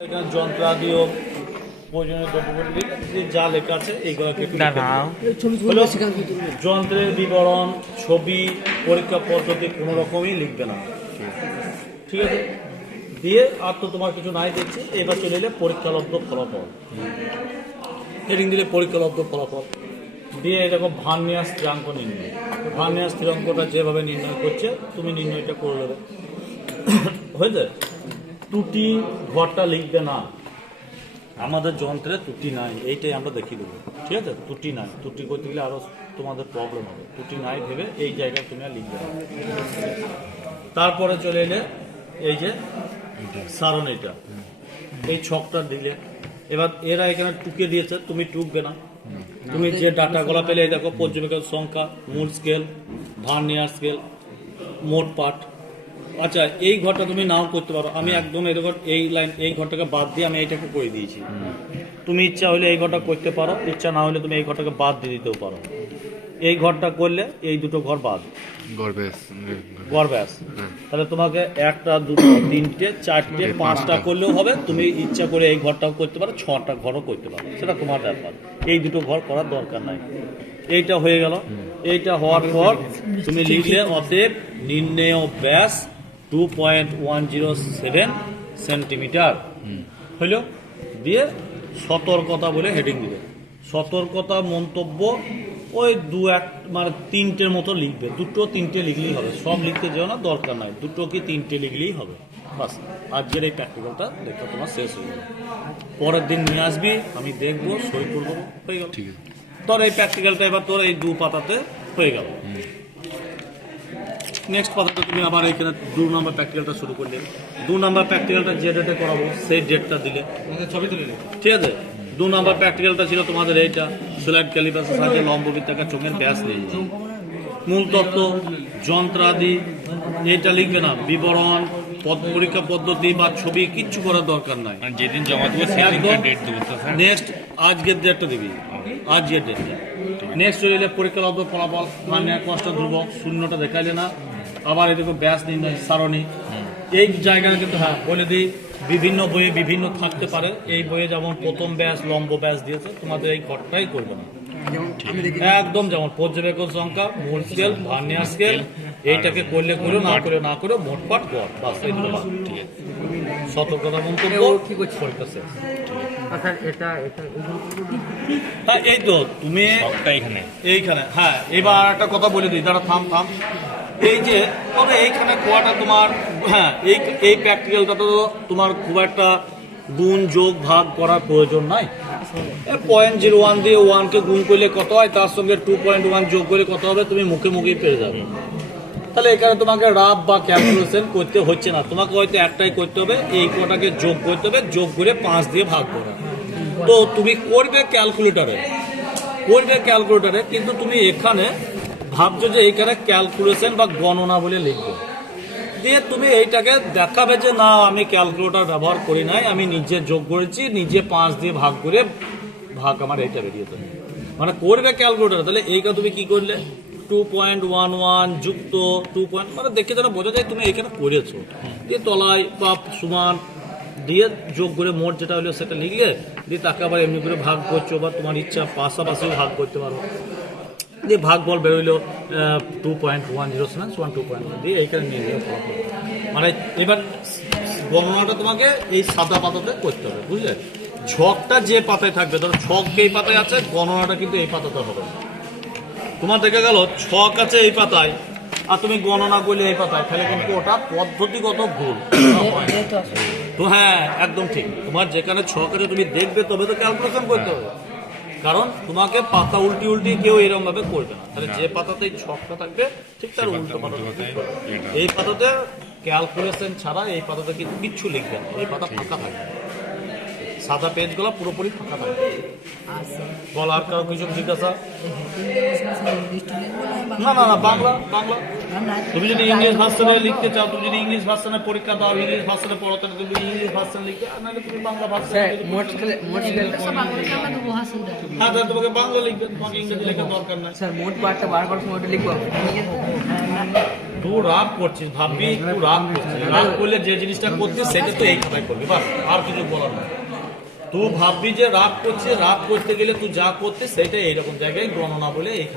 এখানে যন্ত্রাদিও প্রয়োজনীয় দ্রব্যগুলি যে যা লেখা আছে এইগুলোকে হলো যন্ত্রের বিবরণ, ছবি, পরীক্ষা পদ্ধতি কোনো রকমই লিখবে না। ঠিক আছে, দিয়ে আর তো তোমার কিছু নাই দেখছি। এবার চলে এলে পরীক্ষালব্ধ ফলাফল, হেডিং দিলে পরীক্ষালব্ধ ফলাফল দিয়ে এরকম ভার্নিয়ার স্থিরাঙ্ক নির্ণয়। ভার্নিয়ার স্থিরাঙ্কটা যেভাবে নির্ণয় করছে তুমি নির্ণয়টা করে দেবে, হয়েছে। ত্রুটি ঘরটা লিখবে না, আমাদের যন্ত্রে ত্রুটি নাই, এইটাই আমরা দেখিয়ে দেবো। ঠিক আছে, ত্রুটি নাই, ত্রুটি করতে গেলে আরও তোমাদের প্রবলেম হবে। ত্রুটি নাই ভেবে এই জায়গায় তুমি আর লিখবে না। তারপরে চলে এলে এই যে সারণীটা, এই ছকটা দিলে এবার এরা এখানে টুকে দিয়েছে, তুমি টুকবে না। তুমি যে ডাটাগুলো পেলে এই দেখো, পর্যবেক্ষণ সংখ্যা, মূল স্কেল, ভার্নিয়ার স্কেল, মোট পাঠ। আচ্ছা, এই ঘরটা তুমি নাও করতে পারো, আমি একদম এরকম এই লাইন এই ঘরটাকে বাদ দিয়ে আমি এইটাকে করে দিয়েছি। তুমি ইচ্ছা হলে এই ঘরটা করতে পারো, ইচ্ছা না হলে তুমি এই ঘরটাকে বাদ দিয়ে দিতেও পারো। এই ঘরটা করলে এই দুটো ঘর বাদ, গড় ব্যাস। তাহলে তোমাকে একটা, দুটো, তিনটে, চারটে, পাঁচটা করলেও হবে। তুমি ইচ্ছা করে এই ঘরটাও করতে পারো, 6টা ঘরও করতে পারো, সেটা তোমার ব্যাপার। এই দুটো ঘর করার দরকার নাই। এইটা হয়ে গেল। এইটা হওয়ার পর তুমি লিখলে অতএব নির্ণেয় ব্যাস 2.107 সেন্টিমিটার হইল। দিয়ে সতর্কতা বলে হেডিং দিলে, সতর্কতা মন্তব্য ওই মানে 3টের মতো লিখবে। 2-3টে লিখলেই হবে, সব লিখতে যেও না, দরকার নাই। 2 কি 3টে লিখলেই হবে, বাস। আজকের এই প্র্যাকটিক্যালটা দেখা তোমার শেষ হয়ে গেল। পরের দিন নিয়ে আসবি, আমি দেখবো, সই করবো, হয়ে গেল। তোর এই প্র্যাকটিক্যালটা এবার তোর এই 2 পাতাতে হয়ে গেল। নেক্সট পাতাটা তুমি আবার এখানে 2 নম্বর প্র্যাকটিক্যালটা শুরু করলে। 2 নম্বর প্র্যাকটিক্যালটা যে ডেটে করাবো সেই ডেটটা দিলে, ছবি তুলে। ঠিক আছে, 2 নম্বর প্র্যাকটিক্যালটা ছিল তোমাদের এইটা, স্লাইড ক্যালিপাসের সাহায্যে লম্ব বৃত্তাকার চোঙের ব্যাস নিয়ে মূল তত্ত্ব, যন্ত্রাদি এইটা লিখবে না। বিবরণ, পরীক্ষা পদ্ধতি বা ছবি কিচ্ছু করার দরকার নাই। যেদিন জমা দেবো সেদিন ডেট দেবো। নেক্সট আজকের ডেটটা দিবি, আজকের ডেটটা। নেক্সট চলে এলে পরীক্ষালব্ধ ফলাফল, মানে কষ্ট ধ্রুবক, শূন্যটা দেখাইলে না। আবার এদিকে ব্যাস নির্ণয় সারণী। এই জায়গাটা কিন্তু হ্যাঁ বলে দিই, বিভিন্ন বইয়ে বিভিন্ন থাকতে পারে। এই বইয়ে যেমন প্রথম ব্যাস, লম্ব ব্যাস দিয়েছে, তোমাদের এই ঘরটাই করবে না। একদম যেমন পর্যবেক্ষণ সংখ্যা, মূল স্কেল, ভার্নিয়ার স্কেল, এইটাকে করলে করো, না করে না করে মোট পাঠ গড়, বাস। এই দুটো সতর্কতা মন্তব্য, পরীক্ষা শেষ। হ্যাঁ, এই তো তুমি এইখানে। হ্যাঁ, এবার একটা কথা বলে দিই, দাঁড়া, থাম। এই যে তবে এইখানে কোয়াটা তোমার, হ্যাঁ, এই প্র্যাকটিক্যালটা তো তোমার খুব একটা গুণ যোগ ভাগ করার প্রয়োজন নাই। 0.01 দিয়ে 1কে গুণ করলে কত হয়, তার সঙ্গে 2.1 যোগ করে কত হবে, তুমি মুখে মুখেই পেয়ে যাবে। তাহলে এখানে তোমাকে রাফ বা ক্যালকুলেশন করতে হচ্ছে না, তোমাকে হয়তো একটাই করতে হবে, এই কটাকে যোগ করতে হবে, যোগ করে 5 দিয়ে ভাগ করা। তো তুমি করবে ক্যালকুলেটারে, কিন্তু তুমি এখানে ভাবছো যে এইখানে ক্যালকুলেশন বা গণনা বলে লিখবে, দিয়ে তুমি এইটাকে দেখাবে যে না, আমি ক্যালকুলেটর ব্যবহার করি নাই, আমি নিজে যোগ করেছি, নিজে 5 দিয়ে ভাগ করে ভাগ আমার এইটা বেরিয়ে যাবে, মানে করবে ক্যালকুলেটর। তাহলে এইটা তুমি কি করলে, 2.11 যুক্ত 2. মানে দেখে যেন বোঝা যায় তুমি এখানে করেছো, দিয়ে তলায় বা সমান দিয়ে যোগ করে মোট যেটা হলো সেটা লিখলে, দিয়ে তাকে আবার এমনি করে ভাগ করছো, বা তোমার ইচ্ছা পাশাপাশিও ভাগ করতে পারো। দিয়ে ভাগ বল বেরোইলো 2.1072.1 দিয়ে এইখানে নিয়ে নিয়ে মানে এবার গণনাটা তোমাকে এই সাদা পাতাতে করতে হবে, বুঝলে। ছকটা যে পাতায় থাকবে, ধরো ছক এই পাতায় আছে, গণনাটা কিন্তু এই পাতাতে হবে। তোমার দেখে গেল ছক আছে এই পাতায়, আর তুমি গণনা করলে এই পাতায়, তাহলে কিন্তু ওটা পদ্ধতিগত ভুল। তো হ্যাঁ, একদম ঠিক। তোমার যেখানে ছক আছে তুমি দেখবে, তবে তো ক্যালকুলেশন করতে হবে, কারণ তোমাকে পাতা উল্টি কেউ এরকম ভাবে করবে না। তাহলে যে পাতাতে ছকটা থাকবে ঠিক তার উল্টো পাতা, এই পাতাতে ক্যালকুলেশন ছাড়া এই পাতাতে কিন্তু কিচ্ছু লিখবে না, এই পাতা ফাঁকা থাকবে, সাদা পেজগুলো পুরোপুরি ফাঁকা থাকবে। বল, আর কারো কিছু জিজ্ঞাসা? না, বাংলা। তুমি যদি ইংলিশ ভার্সনে লিখতে চাও, তুমি যদি ইংলিশ ভার্সনে পরীক্ষা দাও, ইংলিশ ভার্সনে পড়ো, তাহলে তুমি ইংলিশ ভার্সনে লিখতে, আর নাহলে তুমি বাংলা ভার্সনে। হ্যাঁ, তাহলে তোমাকে বাংলা লিখবে, তোমাকে ইংরেজি লেখার দরকার নাই। স্যার মোট পাঠটা বারবার মোটে লিখবো। তুই রাগ করছিস, ভাববি তুই রাগ করছিস, রাগ করলে যে জিনিসটা করছিস সেটা তো এই খাতায় করবি, বাস আর কিছু বলার না। তুই ভাববি যে রাগ করছিস, রাগ করতে গেলে তুই যা করছিস সেটা এইরকম জায়গায় গণনা বলে এইখানে